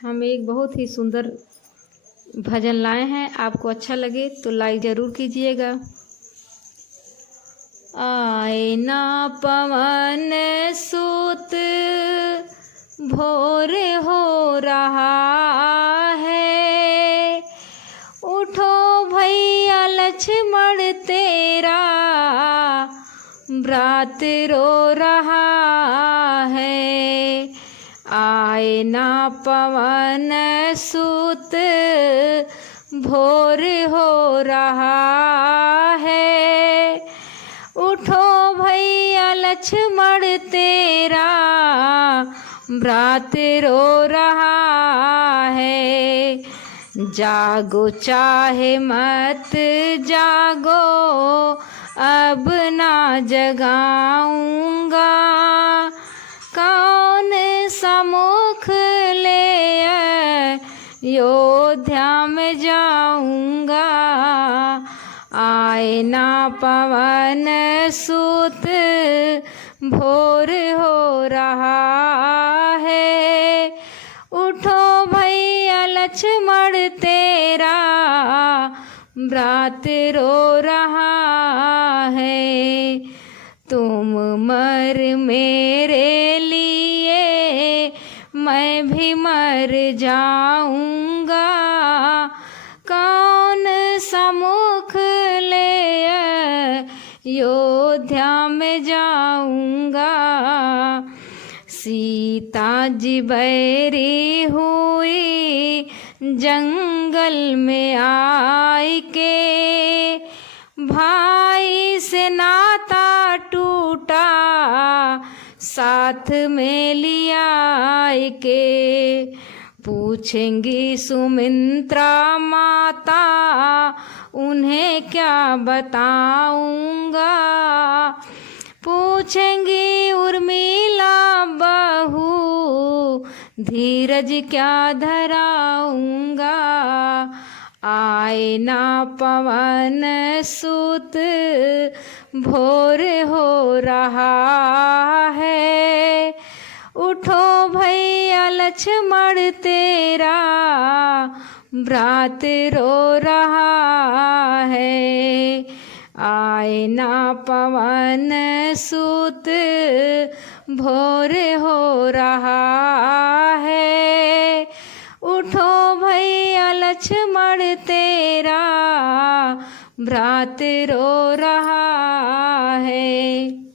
हम एक बहुत ही सुंदर भजन लाए हैं। आपको अच्छा लगे तो लाइक ज़रूर कीजिएगा। आए ना पवन सूत भोर हो रहा है, उठो भैया लक्ष्मण तेरा व्रत रो रहा है। आए ना पवन सूत भोर हो रहा है, उठो भैया लक्ष्मण तेरा व्रत रो रहा है। जागो चाहे मत जागो, अब ना जगाऊंगा, कौन सम्मुख ले अयोध्या में जाऊंगा। आए ना पवन सूत भोर हो रहा है, उठो भैया लक्ष्मण तेरा व्रत रो रहा है। तुम मर मेरे लिए मैं भी मर जाऊंगा, कौन सम्मुख ले अयोध्या में जाऊंगा। सीता जी बैरी हुई जंगल में आई के, भाई से नाता टूटा साथ में लिया के। पूछेंगी सुमित्रा माता उन्हें क्या बताऊंगा, पूछेंगी उर्मिला बहू धीरज क्या धराऊंगा। आए ना पवन सूत भोर हो रहा है, उठो भैया लक्ष्मण तेरा व्रत रो रहा है। आए ना पवन सूत भोर हो रहा है, उठो भैया लक्ष्मण तेरा व्रत रो रहा है।